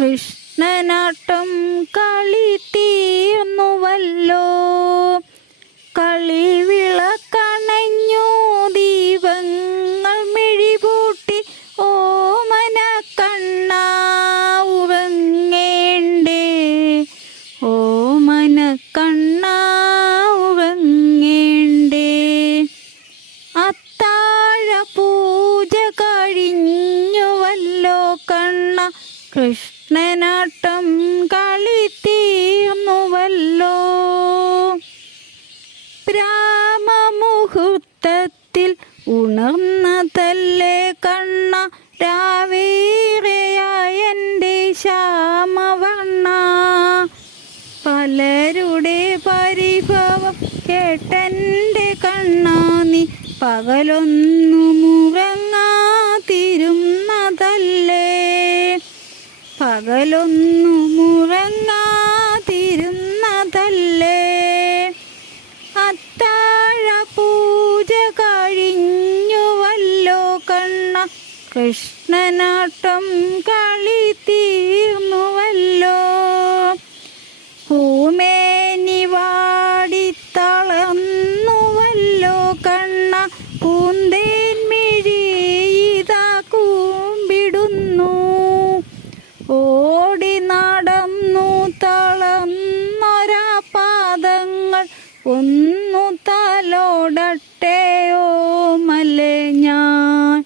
കൃഷ്ണനാട്ടം കളി തീർന്നുവല്ലോ. കളി വിളക്കണഞ്ഞു ദീപങ്ങൾ മിഴിപൂട്ടി ഓമന കണ്ണ ഉറങ്ങേണ്ടേ. ഓമന കണ്ണ ഉറങ്ങേണ്ടേ. അത്താഴ പൂജ കഴിഞ്ഞുവല്ലോ കണ്ണ കൃഷ്ണനാട്ടം കളിത്തീർന്നുവല്ലോ രാമമുഹൂർത്തത്തിൽ ഉണർന്ന ഉണർന്നതല്ലേ കണ്ണ? രാവേറെയായ എന്റെ ശ്യാമവർണ. പലരുടെ പരിഭവം കേട്ടെന്റെ കണ്ണാ നീ പകലൊന്നു പകലൊന്നു മുറങ്ങാതിരുന്നതല്ലേ അത്താഴ പൂജ കഴിഞ്ഞുവല്ലോ കണ്ണ. കൃഷ്ണനാട്ടം കളി തീർന്നുവല്ലോ ഒന്നു തലോടട്ടെയോ മലെ ഞാൻ.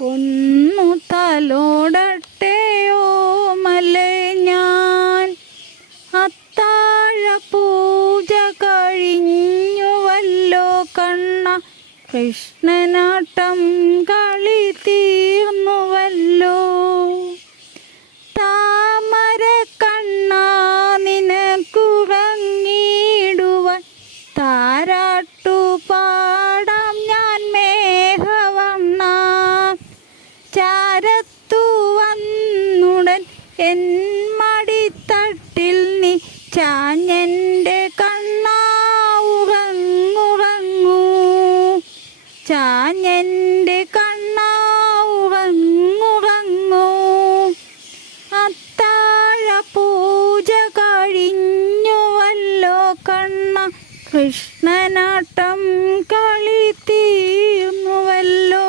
ഒന്നു തലോടട്ടെയോ മലെ ഞാൻ. അത്താഴ പൂജ കഴിഞ്ഞുവല്ലോ കണ്ണ കൃഷ്ണനാട്ടം കളി തീർന്നുവല്ലോ ചാഞ്ഞെന്റെ കണ്ണാ ഉറങ്ങുറങ്ങൂ ചാഞ്ഞെന്റെ കണ്ണാ ഉറങ്ങുറങ്ങൂ അത്താഴ പൂജ കഴിഞ്ഞുവല്ലോ കണ്ണ. കൃഷ്ണനാട്ടം കളി തീർന്നുവല്ലോ.